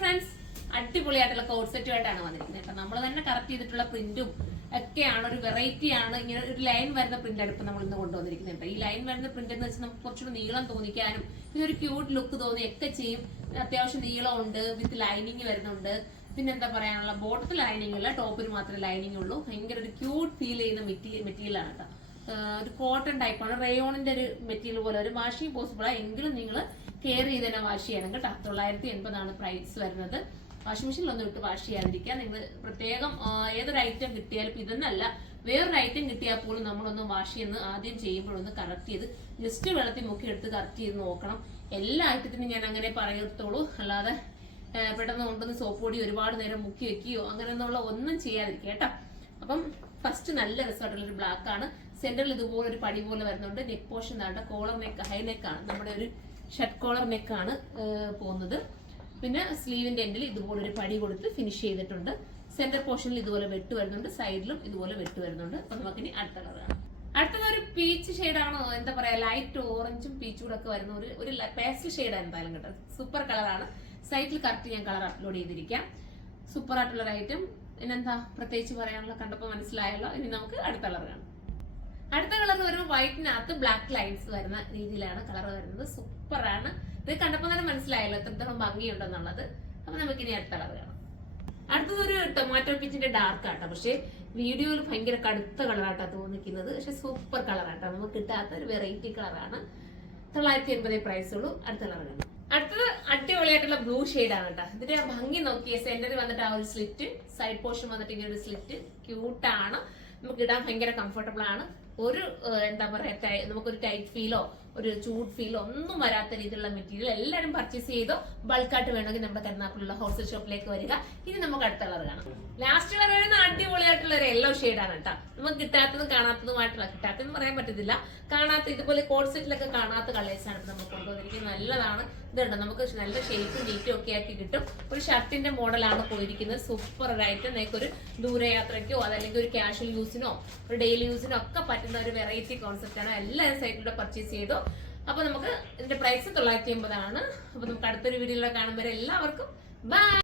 Friends, അടിപൊളിയായിട്ടുള്ള code സെറ്റുമായിട്ടാണ് വന്നിരിക്കുന്നത് കേട്ടോ. നമ്മൾ തന്നെ കറക്റ്റ് ചെയ്തിട്ടുള്ള പ്രിന്റും ഒക്കെയാണ്, ഒരു വെറൈറ്റി ആണ്. ഇങ്ങനെ ഒരു ലൈൻ വരുന്ന പ്രിന്റ് ആണ് ഇപ്പൊ നമ്മൾ ഇന്ന് കൊണ്ടുവന്നിരിക്കുന്നത്. ഈ ലൈൻ വരുന്ന പ്രിന്റ് എന്ന് വെച്ചാൽ നമുക്ക് കുറച്ചുകൂടി നീളം തോന്നിക്കാനും ഇതൊരു ക്യൂട്ട് ലുക്ക് തോന്നിയൊക്കെ ചെയ്യും. അത്യാവശ്യം നീളം ഉണ്ട്, വിത്ത് ലൈനിങ് വരുന്നുണ്ട്. പിന്നെ എന്താ പറയാനുള്ള, ബോട്ടത്തിൽ ലൈനിങ് ഇല്ല, ടോപ്പിൽ മാത്രമേ ലൈനിങ് ഉള്ളൂ. ഭയങ്കര ഒരു ക്യൂട്ട് ഫീൽ ചെയ്യുന്ന മെറ്റീരിയൽ ആണ് കേട്ടോ. ഒരു കോട്ടൺ ടൈപ്പാണ്, റയോണിന്റെ ഒരു മെറ്റീരിയൽ പോലെ. ഒരു വാഷിംഗ് പോസിബിൾ ആണ്, എങ്കിലും നിങ്ങൾ കെയർ ചെയ്ത് തന്നെ വാഷ് ചെയ്യണം കേട്ടോ. 980 പ്രൈസ് വരുന്നത്. വാഷിംഗ് മെഷീനിലൊന്നും ഇട്ട് വാഷ് ചെയ്യാതിരിക്കുക. നിങ്ങൾ പ്രത്യേകം ഏതൊരു ഐറ്റം കിട്ടിയാലും, ഇപ്പൊ ഇതെന്നല്ല വേറൊരു ഐറ്റം കിട്ടിയാൽ പോലും നമ്മളൊന്ന് വാഷ് ചെയ്യുന്ന ആദ്യം ചെയ്യുമ്പോഴൊന്ന് കറക്റ്റ് ചെയ്ത് ജസ്റ്റ് വെള്ളത്തിൽ മുക്കി എടുത്ത് കറക്റ്റ് ചെയ്ത് നോക്കണം. എല്ലാ ഐറ്റത്തിനും ഞാൻ അങ്ങനെ പറയത്തുള്ളൂ, അല്ലാതെ പെട്ടെന്ന് കൊണ്ടുവന്ന് സോപ്പ് പൊടി ഒരുപാട് നേരം മുക്കി വെക്കുകയോ അങ്ങനെയൊന്നുള്ള ഒന്നും ചെയ്യാതിരിക്കുക കേട്ടോ. അപ്പം ഫസ്റ്റ് നല്ല രസമായിട്ടുള്ളൊരു ബ്ലാക്ക് ആണ്. സെന്ററിൽ ഇതുപോലെ ഒരു പടി പോലെ വരുന്നുണ്ട്. നെക്ക് പോർഷൻ നാട്ടെ കോളർ നെക്ക്, ഹൈ നെക്ക് ആണ്, നമ്മുടെ ഒരു ഷർട്ട് കോളർ നെക്ക് ആണ് പോകുന്നത്. പിന്നെ സ്ലീവിന്റെ എൻഡിൽ ഇതുപോലെ ഒരു പടി കൊടുത്ത് ഫിനിഷ് ചെയ്തിട്ടുണ്ട്. സെന്റർ പോർഷനിൽ ഇതുപോലെ വെട്ട് വരുന്നുണ്ട്, സൈഡിലും ഇതുപോലെ വെട്ട് വരുന്നുണ്ട്. അപ്പൊ നമുക്കിനി അടുത്ത കളർ കാണാം. അടുത്തത് ഒരു പീച്ച് ഷെയ്ഡാണോ, എന്താ പറയാ, ലൈറ്റ് ഓറഞ്ചും പീച്ചും കൂടെ ഒക്കെ വരുന്ന ഒരു പേസ്റ്റൽ ഷെയ്ഡാണ് എന്തായാലും കേട്ടോ. സൂപ്പർ കളറാണ്. സൈറ്റിൽ കറക്റ്റ് ഞാൻ കളർ അപ്ലോഡ് ചെയ്തിരിക്കാം. സൂപ്പർ ആയിട്ടുള്ള ഒരു ഐറ്റം. പിന്നെന്താ പ്രത്യേകിച്ച് പറയാനുള്ള, കണ്ടപ്പോൾ മനസ്സിലായല്ലോ. ഇനി നമുക്ക് അടുത്ത കളർ കാണാം. അടുത്ത കളർ വരുമ്പോൾ വൈറ്റിനകത്ത് ബ്ലാക്ക് ലൈൻസ് വരുന്ന രീതിയിലാണ് കളർ വരുന്നത്. സൂപ്പറാണ്. ഇത് കണ്ടപ്പോൾ തന്നെ മനസ്സിലായല്ലോ എത്രത്തോളം ഭംഗിയുണ്ടെന്നുള്ളത്. അപ്പൊ നമുക്ക് ഇനി അടുത്ത കളർ കാണാം. അടുത്തതൊരു ടൊമാറ്റോ പീച്ചിന്റെ ഡാർക്ക് ആട്ടോ, പക്ഷെ വീഡിയോയിൽ ഭയങ്കര കടുത്ത കളറായിട്ടാ തോന്നിക്കുന്നത്. പക്ഷെ സൂപ്പർ കളറാട്ടോ, നമുക്ക് കിട്ടാത്ത ഒരു വെറൈറ്റി കളറാണ്. 980 പ്രൈസ് ഉള്ളൂ. അടുത്ത കളർ കാണാം. അടുത്തത് അടിപൊളിയായിട്ടുള്ള ബ്ലൂ ഷെയ്ഡാണ് കേട്ടോ. ഇതിന്റെ ഭംഗി നോക്കിയ സെന്ററിൽ വന്നിട്ട് ആ ഒരു സ്ലിറ്റ്, സൈഡ് പോർഷൻ വന്നിട്ട് ഇങ്ങനെ ഒരു സ്ലിറ്റ്, ക്യൂട്ടാണ്. നമുക്ക് ഇടാൻ ഭയങ്കര കംഫർട്ടബിൾ ആണ്. ഒരു എന്താ പറയാ, നമുക്കൊരു ടൈറ്റ് ഫീലോ ഒരു ചൂട് ഫീലോ ഒന്നും വരാത്ത രീതിയിലുള്ള മെറ്റീരിയൽ. എല്ലാവരും പർച്ചേസ് ചെയ്തോ. ബൾക്കായിട്ട് വേണമെങ്കിൽ നമ്മുടെ കരുനാഗപ്പള്ളിയുള്ള ഹോൾസെയിൽ ഷോപ്പിലേക്ക് വരിക. ഇനി നമുക്ക് അടുത്ത കളർ കാണാം. ലാസ്റ്റ് കളർ വരുന്ന അടിപൊളിയായിട്ടുള്ള ഒരു യെല്ലോ ഷെയ്ഡാണ് കേട്ടോ. നമുക്ക് കിട്ടാത്തതും കാണാത്തതുമായിട്ടുള്ള, കിട്ടാത്തതെന്ന് പറയാൻ പറ്റത്തില്ല, കാണാത്ത ഇതുപോലെ കോഡ് സെറ്റിലൊക്കെ കാണാത്ത കളേഴ്സാണ് നമ്മൾ കൊണ്ടുവന്നിരിക്കുന്നത്. നല്ലതാണ്. ഇതുണ്ട്, നമുക്ക് നല്ല ഷേപ്പും നീറ്റും ഒക്കെ ആക്കി കിട്ടും. ഒരു ഷർട്ടിന്റെ മോഡലാണ് പോയിരിക്കുന്നത്. സൂപ്പർ ആയിട്ട് നിങ്ങൾക്ക് ഒരു ദൂരയാത്രയ്ക്കോ അതല്ലെങ്കിൽ ഒരു കാഷ്വൽ യൂസിനോ ഒരു ഡെയിലി യൂസിനോ ഒക്കെ പറ്റുന്ന ഒരു വെറൈറ്റി കോൺസെപ്റ്റ് ആണ്. എല്ലാവരും സൈറ്റിലൂടെ പർച്ചേസ് ചെയ്തോ. അപ്പൊ നമുക്ക് ഇതിന്റെ പ്രൈസ് 980 ആണ്. അപ്പൊ നമുക്ക് അടുത്തൊരു വീഡിയോയിലൂടെ കാണുമ്പോൾ എല്ലാവർക്കും ബൈ.